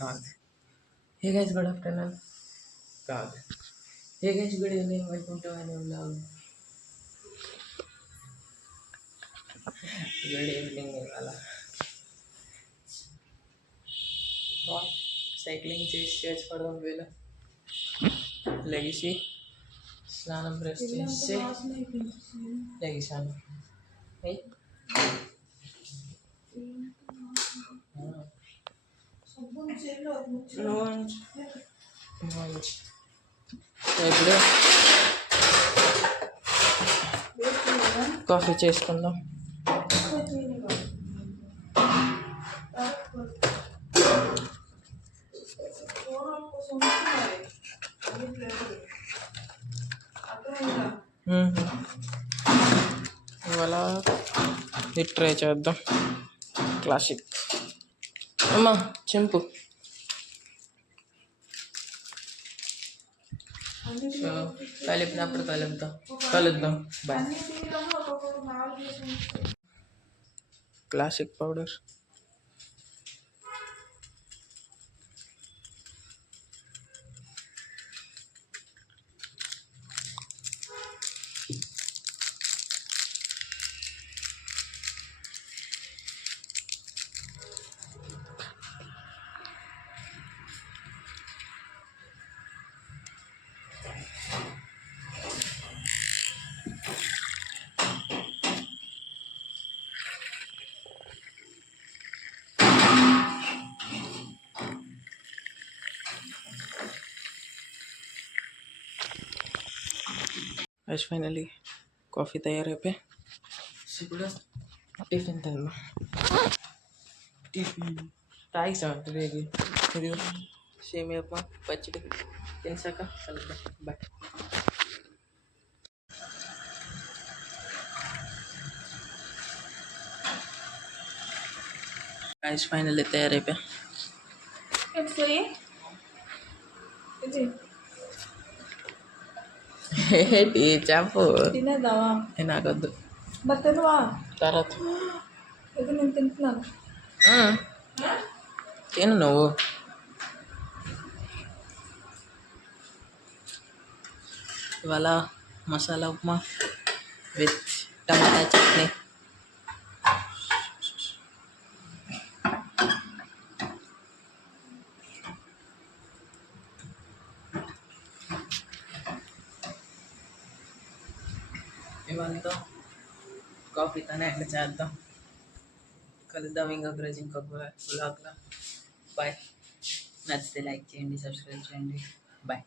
కాదు. Hey guys, good afternoon. కాదు. Hey guys, good evening. Welcome to my vlog. Good evening. ఇవాళ cycling చేసి పడదాం వేళ లెగిసి స్నానం బ్రష్ చేసి లెగిసాను. ఇప్పుడు కాఫీ చేసుకుందాం. ఇవాళ ఇది ట్రై చేద్దాం. క్లాసిక్ అమ్మా చింపు. సో కలిపినప్పుడు కలుద్దాం. Bye. Classic powder, finally coffee తయారైపోయి ఇప్పుడు టిఫిన్ తిందాం. టిఫిన్ తాగిసామంటే రేగి ఇది సేమియా ఉప్మా పచ్చడి తినసాక కలుద్దాం. బాయ్. రైస్ ఫైనల్లీ తయారైపోయా. ఏంటి చెప్పు. తినేద్దావా? నాకొద్దు. మరి తినవా? తర్వాత ఇది నేను తింటున్నాను. తిను నువ్వు. ఇవాళ మసాలా ఉప్మా విత్ టమాటా చట్నీ. ఇవంతా కాఫీతోనే ఎండ్ చేద్దాం. కలుద్దాం ఇంకొక రోజు ఇంకొక వ్లాగ్లో. బాయ్. నచ్చితే లైక్ చేయండి, సబ్స్క్రైబ్ చేయండి. బాయ్.